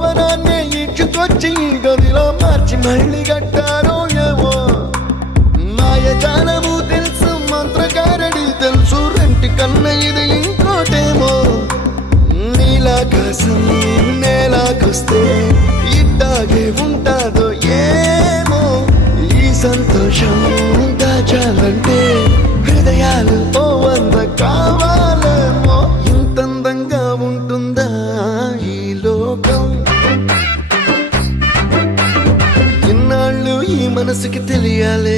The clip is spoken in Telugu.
భవనాన్ని ఇచ్చుకొచ్చి గదిలో మార్చి మళ్ళీ కట్టారో ఏమో మాయజాలము తెలుసు మంత్రకారడి తెలుసు రెంటి కన్న ఇది ఇంకోటేమో నీలాకాశం నేలాకొస్తే ఇట్టాగే ఉంటాదో ఏమో ఈ సంతోషం దాచాలంటే హృదయాలు ఓ వంద కావాలేమో ఇంతందంగా ఉంటుందా ఈ లోకం ఇన్నాళ్ళు ఈ మనసుకి తెలియాలే